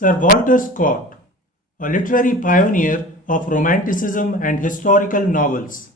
Sir Walter Scott, a literary pioneer of Romanticism and historical novels.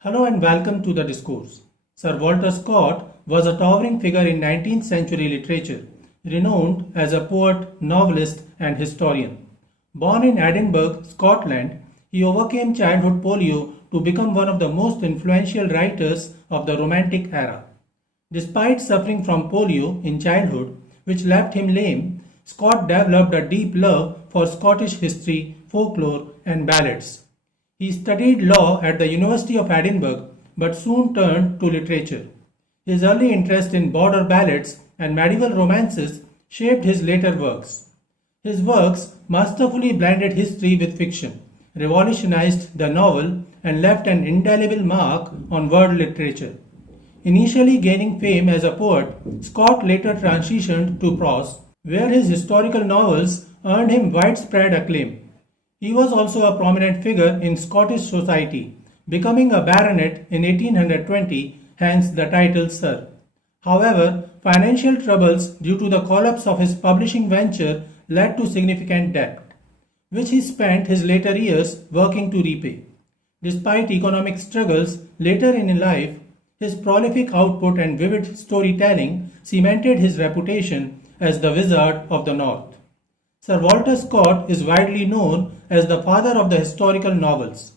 Hello and welcome to the discourse. Sir Walter Scott was a towering figure in 19th century literature, renowned as a poet, novelist, and historian. Born in Edinburgh, Scotland, he overcame childhood polio to become one of the most influential writers of the Romantic era. Despite suffering from polio in childhood, which left him lame, Scott developed a deep love for Scottish history, folklore, and ballads. He studied law at the University of Edinburgh but soon turned to literature. His early interest in border ballads and medieval romances shaped his later works. His works masterfully blended history with fiction, revolutionized the novel, and left an indelible mark on world literature. Initially gaining fame as a poet, Scott later transitioned to prose, where his historical novels earned him widespread acclaim. He was also a prominent figure in Scottish society, becoming a baronet in 1820, hence the title Sir. However, financial troubles due to the collapse of his publishing venture led to significant debt, which he spent his later years working to repay. Despite economic struggles later in life, his prolific output and vivid storytelling cemented his reputation as the Wizard of the North. Sir Walter Scott is widely known as the father of the historical novels.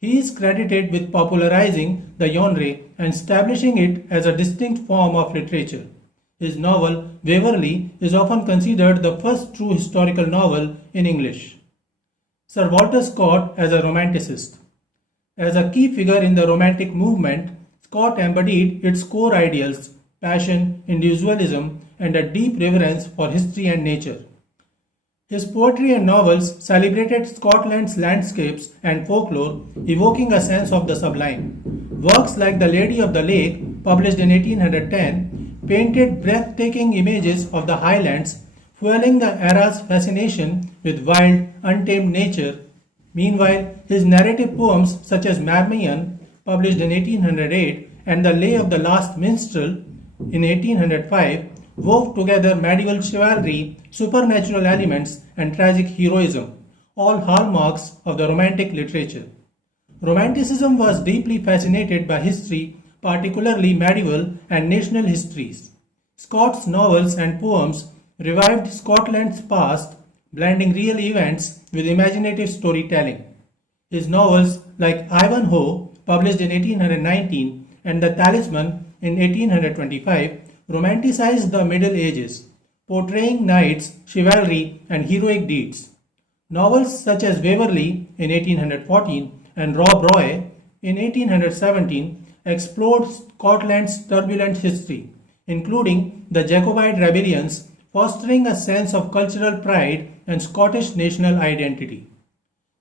He is credited with popularizing the genre and establishing it as a distinct form of literature. His novel Waverley is often considered the first true historical novel in English. Sir Walter Scott as a Romanticist. As a key figure in the Romantic movement, Scott embodied its core ideals, passion, individualism, and a deep reverence for history and nature. His poetry and novels celebrated Scotland's landscapes and folklore, evoking a sense of the sublime. Works like The Lady of the Lake, published in 1810, painted breathtaking images of the Highlands, fueling the era's fascination with wild, untamed nature. Meanwhile, his narrative poems such as Marmion, published in 1808, and The Lay of the Last Minstrel in 1805, wove together medieval chivalry, supernatural elements, and tragic heroism, all hallmarks of the Romantic literature. Romanticism was deeply fascinated by history, particularly medieval and national histories. Scott's novels and poems revived Scotland's past, blending real events with imaginative storytelling. His novels like Ivanhoe, published in 1819, and The Talisman in 1825, romanticized the Middle Ages, portraying knights, chivalry, and heroic deeds. Novels such as Waverley in 1814 and Rob Roy in 1817 explored Scotland's turbulent history, including the Jacobite rebellions, fostering a sense of cultural pride and Scottish national identity.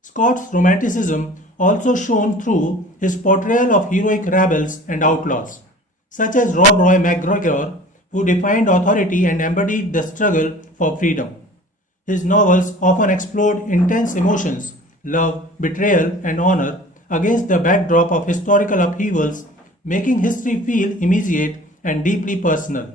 Scott's Romanticism also shone through his portrayal of heroic rebels and outlaws, such as Rob Roy MacGregor, who defined authority and embodied the struggle for freedom. His novels often explored intense emotions, love, betrayal, and honor against the backdrop of historical upheavals, making history feel immediate and deeply personal.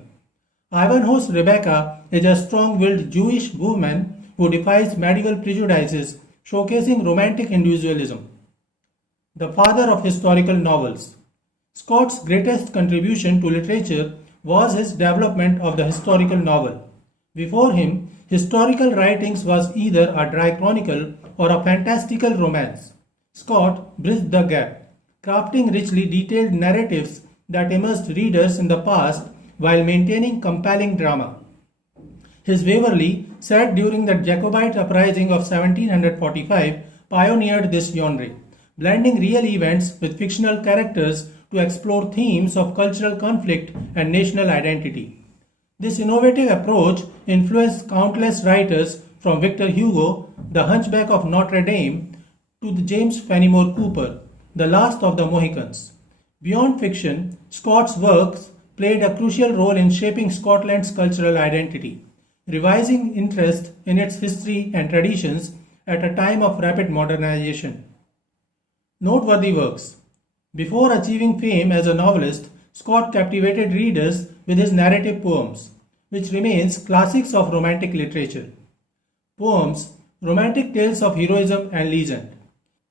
Ivanhoe's Rebecca is a strong-willed Jewish woman who defies medieval prejudices, showcasing romantic individualism. The father of historical novels. Scott's greatest contribution to literature was his development of the historical novel. Before him, historical writings was either a dry chronicle or a fantastical romance. Scott bridged the gap, crafting richly detailed narratives that immersed readers in the past while maintaining compelling drama. His Waverley, set during the Jacobite uprising of 1745, pioneered this genre, blending real events with fictional characters to explore themes of cultural conflict and national identity. This innovative approach influenced countless writers from Victor Hugo, The Hunchback of Notre Dame, to James Fenimore Cooper, The Last of the Mohicans. Beyond fiction, Scott's works played a crucial role in shaping Scotland's cultural identity, revising interest in its history and traditions at a time of rapid modernization. Noteworthy works. Before achieving fame as a novelist, Scott captivated readers with his narrative poems, which remains classics of Romantic literature. Poems, romantic tales of heroism and legend.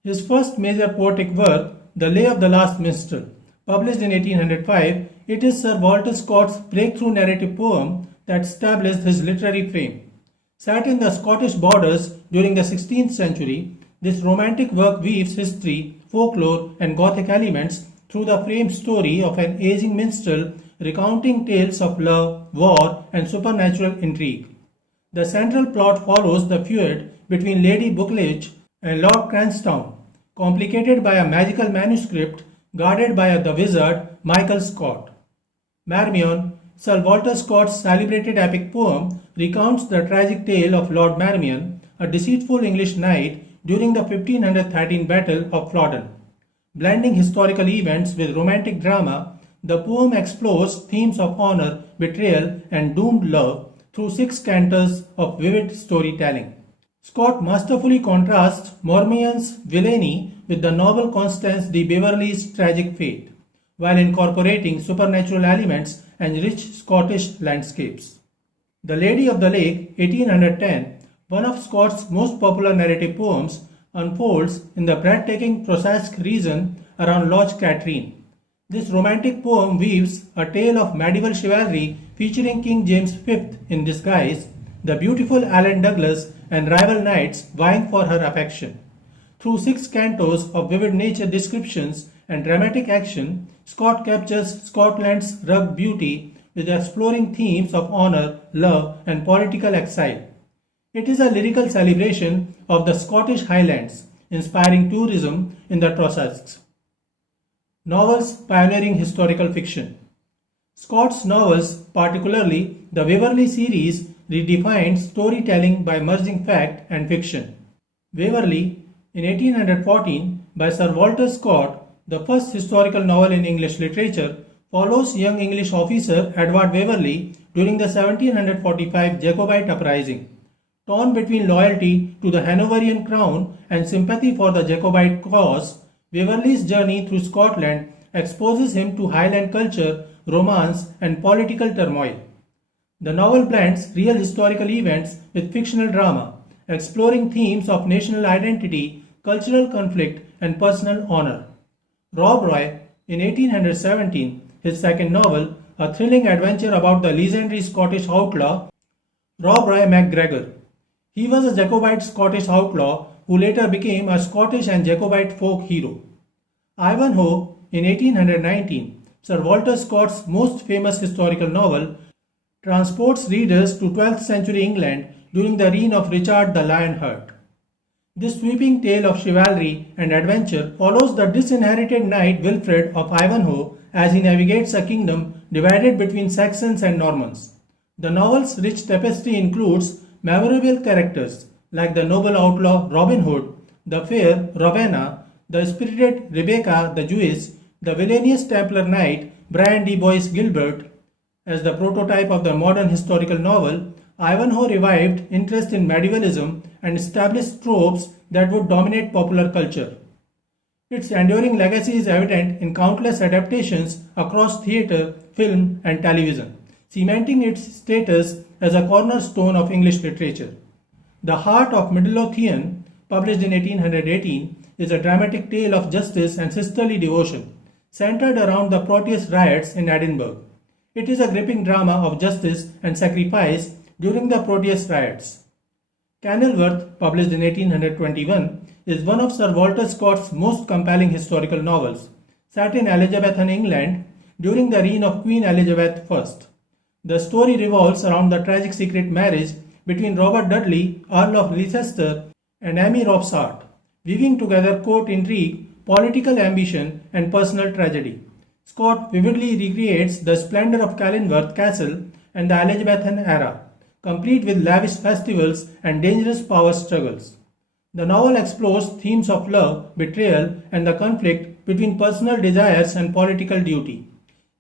His first major poetic work, The Lay of the Last Minstrel, published in 1805, it is Sir Walter Scott's breakthrough narrative poem that established his literary fame. Set in the Scottish borders during the 16th century, this romantic work weaves history, folklore, and Gothic elements through the framed story of an aging minstrel recounting tales of love, war, and supernatural intrigue. The central plot follows the feud between Lady Buccleuch and Lord Cranstoun, complicated by a magical manuscript guarded by the wizard Michael Scott. Marmion, Sir Walter Scott's celebrated epic poem, recounts the tragic tale of Lord Marmion, a deceitful English knight during the 1513 Battle of Flodden. Blending historical events with romantic drama, the poem explores themes of honor, betrayal, and doomed love through 6 cantos of vivid storytelling. Scott masterfully contrasts Marmion's villainy with the novel Constance de Beverley's tragic fate, while incorporating supernatural elements and rich Scottish landscapes. The Lady of the Lake, 1810, one of Scott's most popular narrative poems, unfolds in the breathtaking Trossachs region around Loch Katrine. This romantic poem weaves a tale of medieval chivalry featuring King James V in disguise, the beautiful Ellen Douglas, and rival knights vying for her affection. Through 6 cantos of vivid nature descriptions and dramatic action, Scott captures Scotland's rugged beauty with exploring themes of honor, love, and political exile. It is a lyrical celebration of the Scottish Highlands, inspiring tourism in the Trossachs. Novels pioneering historical fiction. Scott's novels, particularly the Waverley series, redefined storytelling by merging fact and fiction. Waverley, in 1814, by Sir Walter Scott, the first historical novel in English literature, follows young English officer Edward Waverley during the 1745 Jacobite uprising. Torn between loyalty to the Hanoverian crown and sympathy for the Jacobite cause, Waverley's journey through Scotland exposes him to Highland culture, romance, and political turmoil. The novel blends real historical events with fictional drama, exploring themes of national identity, cultural conflict, and personal honor. Rob Roy, in 1817, his second novel, a thrilling adventure about the legendary Scottish outlaw Rob Roy MacGregor. He was a Jacobite Scottish outlaw who later became a Scottish and Jacobite folk hero. Ivanhoe, in 1819, Sir Walter Scott's most famous historical novel, transports readers to 12th century England during the reign of Richard the Lionheart. This sweeping tale of chivalry and adventure follows the disinherited knight Wilfred of Ivanhoe as he navigates a kingdom divided between Saxons and Normans. The novel's rich tapestry includes memorable characters like the noble outlaw Robin Hood, the fair Rowena, the spirited Rebecca the Jewess, the villainous Templar knight Brian de Bois Gilbert. As the prototype of the modern historical novel, Ivanhoe revived interest in medievalism and established tropes that would dominate popular culture. Its enduring legacy is evident in countless adaptations across theatre, film, and television, cementing its status as a cornerstone of English literature. The Heart of Midlothian, published in 1818, is a dramatic tale of justice and sisterly devotion, centered around the Proteus riots in Edinburgh. It is a gripping drama of justice and sacrifice during the Proteus riots. Kenilworth, published in 1821, is one of Sir Walter Scott's most compelling historical novels, set in Elizabethan England during the reign of Queen Elizabeth I. The story revolves around the tragic secret marriage between Robert Dudley, Earl of Leicester, and Amy Robsart, weaving together court intrigue, political ambition, and personal tragedy. Scott vividly recreates the splendor of Kenilworth Castle and the Elizabethan era, complete with lavish festivals and dangerous power struggles. The novel explores themes of love, betrayal, and the conflict between personal desires and political duty.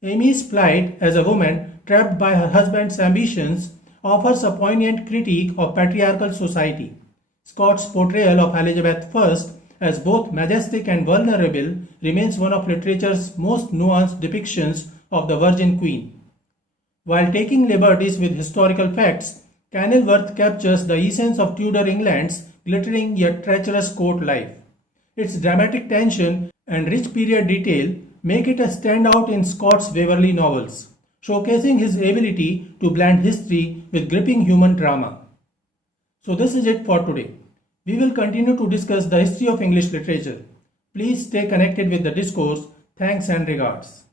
Amy's plight as a woman trapped by her husband's ambitions offers a poignant critique of patriarchal society. Scott's portrayal of Elizabeth I as both majestic and vulnerable remains one of literature's most nuanced depictions of the Virgin Queen. While taking liberties with historical facts, Kenilworth captures the essence of Tudor England's glittering yet treacherous court life. Its dramatic tension and rich period detail make it a standout in Scott's Waverley novels, showcasing his ability to blend history with gripping human drama. So this is it for today. We will continue to discuss the history of English literature. Please stay connected with the discourse. Thanks and regards.